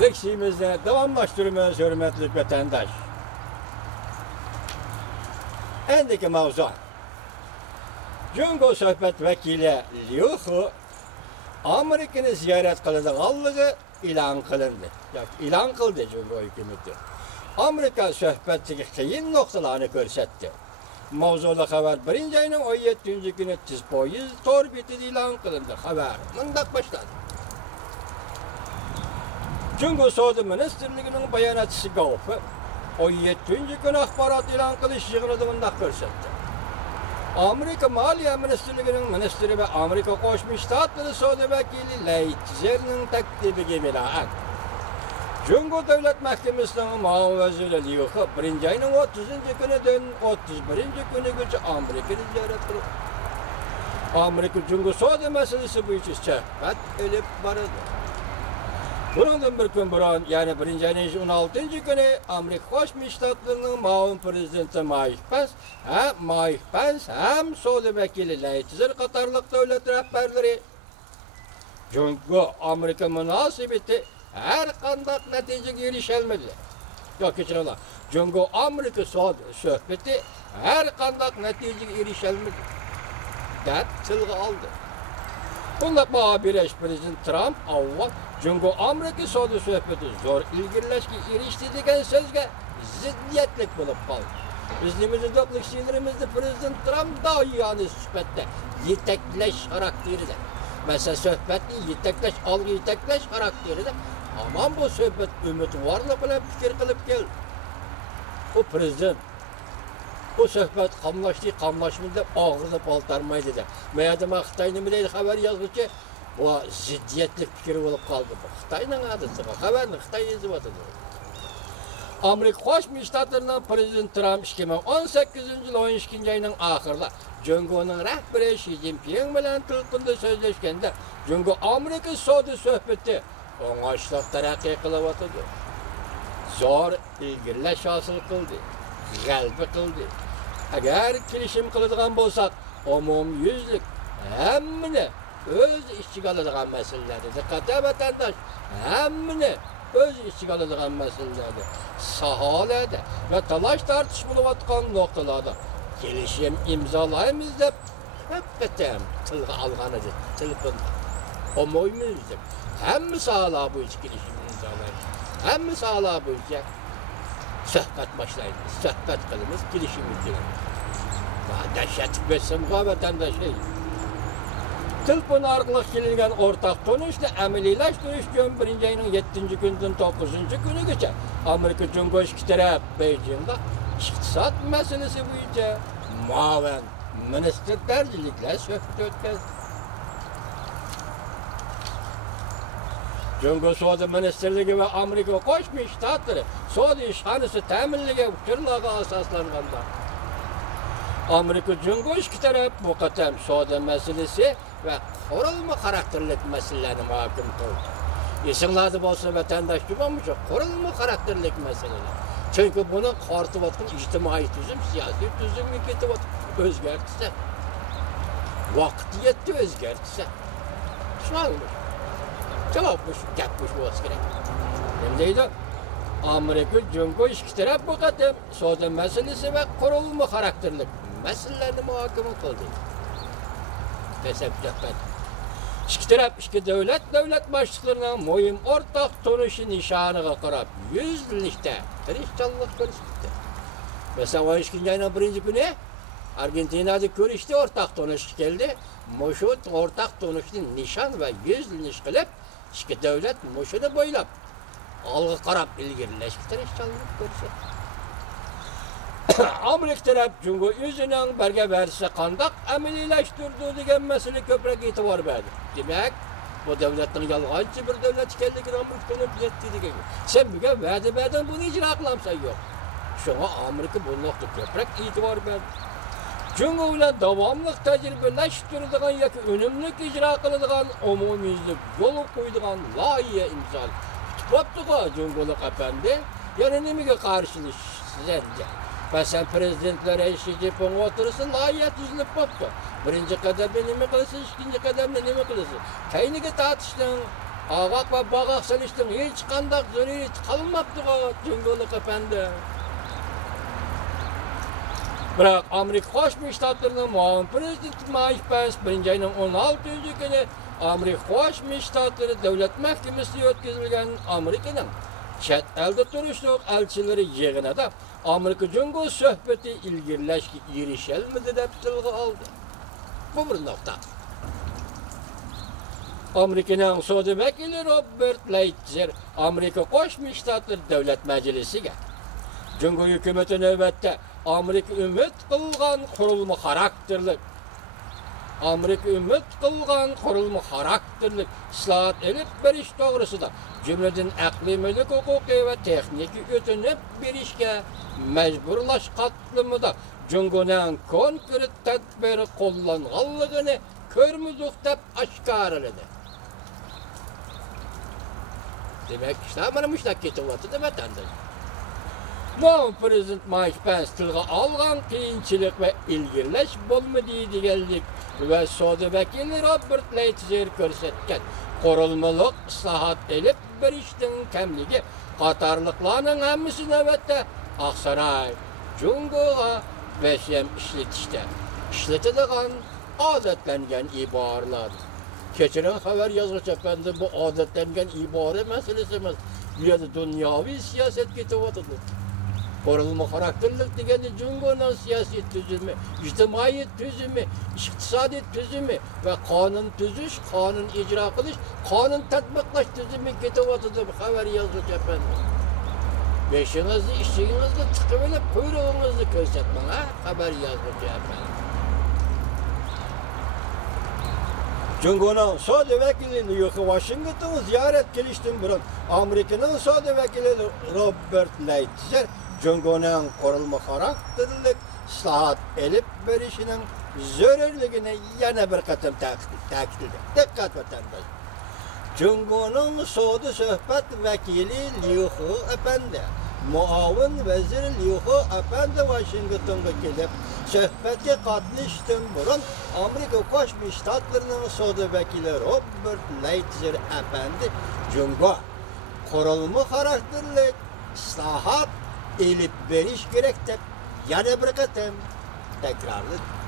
Leksimizni davamlaştırmaya hürmetli vatandaş. Endiki mavzu. Jungo sohbet vekili Liuhu Amerika'nı ziyaret kılındığı ilan kılındı. İlan kıldı Jungo hükümeti. Amerika sohbetdeki kıyın noktalarını görsetti. Mavzulu haber 1. ayının 17. günü 300 tor bitidi ilan kılındı. Haber mındak başladı. Jungo Savunma Ministerliğinin bayanatçısı Gaufe 17. gün akbarat ilan kılış yığınıdığında görsetti. Amerika Maliye Ministerliğinin ministri ve Amerika Koşmuş Ştatları Savunma Vekili Leitizer'nin takdibi binaen Jungo Devlet Mahkemesi'nin muhavezili Liuhu 1. ayının 30. günüden 31. günü gücü Amerika'yı ziyaret kıldı. Amerika Jungo Savunma meselesi bu için sohbet edip vardı. Bunun bir gün buran, yani 1. ayının 16. günü Amerika Koşmuş Ştatları'nın muavin prezidenti Mike Pence hem Savunma Vekili Leitizer Katarlık devlet rehberleri Jungo Amerika münasebeti her kandak neticeye erişilmedi. Yok geçiyorlar. Jungo Amerika sohbeti her kandak neticeye erişilmedi. Dep tılgı aldı. Bunda muhabir Prezident Trump avval Jungo Amerika sohbeti zor ilgilileşki erişti degen sözge ziddiyetlik bulup kaldı. Bizimizin doklik sinirimizde Prezident Trump daha yani sohbette yetekleş karakteride. Mesela sohbetli yetekleş, algı yetekleş karakteride. Aman bu sohbet ümit varlık ile fikir kılıp geldi. O prezident bu sohbet kamlaşmadı, ağırlıp altarmaydı da. Meyadıma Xitay'ın bir haber yazdı ki, o ziddiyetlik fikir olup kaldı. Xitay'ın adısı var, haberini Xitay yazı vardı. Amerika Koşmuş Ştatları'nın Prezident Trump 2018 yıl 12. ayının ahırda Jungo'nun rehberi Xi Jinping bilen tılkında sözleşkende Jungo Amerika sohbeti oңaşlıq terakki kılıp atıdı. Zor ilgirleş hasıl kıldı. Galbi kıldı. Eğer kilişim kılıdığan bolsak, umum yüzlük hemmini öz işçi alıdığan meseleleri, dikkate vatandaş hemmini öz işçi alıdığan meseleleri sahalede ve talaş tartışmalı vatkan noktalarda kilişim imzalayımız da hakikaten tılgı alğanıdır, tılgında. Umumumuzdur. Hem sağlığa bu iş kilişim imzalayımız, hem sağlığa bu iş sohbet başlayın, sohbet kılınız, girişimiz diyelim. Dehşet etsin bu vatandaş şey. Telefon arkalı gelinen ortak tonuşla emelileştiriş gün 1. ayının 7. günden 9. günü geçer. Amerika Jungo iki taraf Beijing'de iktisat meselesi boyunca muavin ministerlercilikle sohbet ötkazdı. Jungo Savunma Ministerliği ve Amerika Koşmuş Ştatları Saudi işhanesi teminliğe tırnağa asaslanganda Amerika Jungo iki taraf bu katem Saudi meselesi ve kurulma karakterlik meselelerini muhakim kıldı. İsimlerde olsa vatandaş durmamış, kurulma karakterlik meseleler. Çünkü bunun kartı vakti içtimai tüzüm, siyasi tüzüm mülkiyeti vakti özgertse. Vakti yetti özgertse. Şuna olmuş. Cevapmış, yapmış bu askere. Nemdeydi? Amerika Jungo iki taraf bu katem Saudi meselesi ve kurulma karakterlik meselelerini muhakim kıldı. Tesebbüt İki taraf iki devlet başlıklarına mühim ortak tonuşu nişanıga qarab 100 yıllıkta Hristiyanlık görüştü. Mesela 12. ayının 1. günü Argentina'da görüştü, ortak tonuş geldi. Moşut ortak tonuşun nişan ve 100 yıllık kılıp iki devlet moşunu boylap algı qarab ilgirleşti Hristiyanlık görüştü. Amerika taraf Jungo yüzünün berge verse kandak emelileştirdi degen mesele köprek itibar verdi. Demek bu devletin yalğancı bir devlet kendini Amerika'nın yetti degen. Sen bir vade verden bunu icra kılamsan yok. Şuna Amerika bu nokta köprek itibar verdi. Jungo ile davamlıq tecrübeleştirdiğin yaki önümlük icra kılıdığın umumizlik yolu koyduğun layıya imzalı. Tutuptuğa Jungo'luk efendi yani nemige karşılış sizence. Mesela prezidentlere Xi Jinping oturursa layığa düzülüp bakıyor. Birinci kademde neme kılırsın, ikinci kademde neme kılırsın. Kaynıge tartıştığın Ağaq ve bağaq salıştın hiç kandak züriyet kalmaptı o Cumhurluk efendi. Bırak Amerika Qo'shma Shtatlarının muavin prezidenti Mike Pence 1-ayning 16-kuni Amerika Qo'shma Shtatlari davlat mahkamasiga o'tkazilgan Amerikaning chet elda turishliq elchilari yig'inida Amerika Jungo suhbati ilgirlashga erishalmadi deb tilga oldi. Bu bir nokta. Amerikaning Savdo vakili Robert Lighthizer Amerika Qo'shma Shtatlar davlat majlisiga Jungo hukumati navbatda Amerika ümit qilgan qurulma xarakterlik islohot elib berish to'g'risida jumladan aqliy mulk huquqi va texnik o'tinib berishga majburlash qatlamida Jungoning konkret tadbiri qo'llanganligini ko'rmadik deb oshkoraladi. Demak, ishlar mana mushtak ketyapti deb aytadi. Muavin prezident Mike Pence tilga olgan qiyinchilik va ilgirlash bo'lmaydiganlik va savdo vakili Robert Lighthizer ko'rsatgan qurilmaliq islohot elib berishning kamligi qatorliqlarning hammasi navbatda Oqsaroy, Jungoga besham ishlatadigan odatlangan iboralar. Kechiring xabar yozuvchi efendi, bu odatlangan ibora masalasi emas. Bu yerda dunyoviy siyosat ketyapti. Qurilma xarakterlik degani Jungoning siyosiy tuzumi, ijtimoiy tuzumi, iqtisodiy tuzumi va qonun tuzish, qonun ijro qilish, qonun tatbiqlash tuzumi ketyapti deb xabar yozuvchi efendi. Beshingizni ishingizni tiqib olib, quyrug'ingizni ko'rsatmang, xabar yozuvchi efendi. Jungoning savdo vakili Washington ziyorat qilishdan burun Amerikaning savdo vakili Robert Lighthizer Jungoning qurilma xarakterlik islohot elib berishining zarurligini yana bir qatam ta'kidladi. Diqqat vatandosh. Jungoning savdo suhbat vakili Liu He efendi, muavin vazir Liu He efendi Washingtonga kelib, suhbatga qatnashishdan burun Amerika Qo'shma Shtatlarining savdo vakili Robert Lighthizer efendi Jungo qurilma xarakterlik islohot elib berish kerak deb yana bir qatam takrorladi.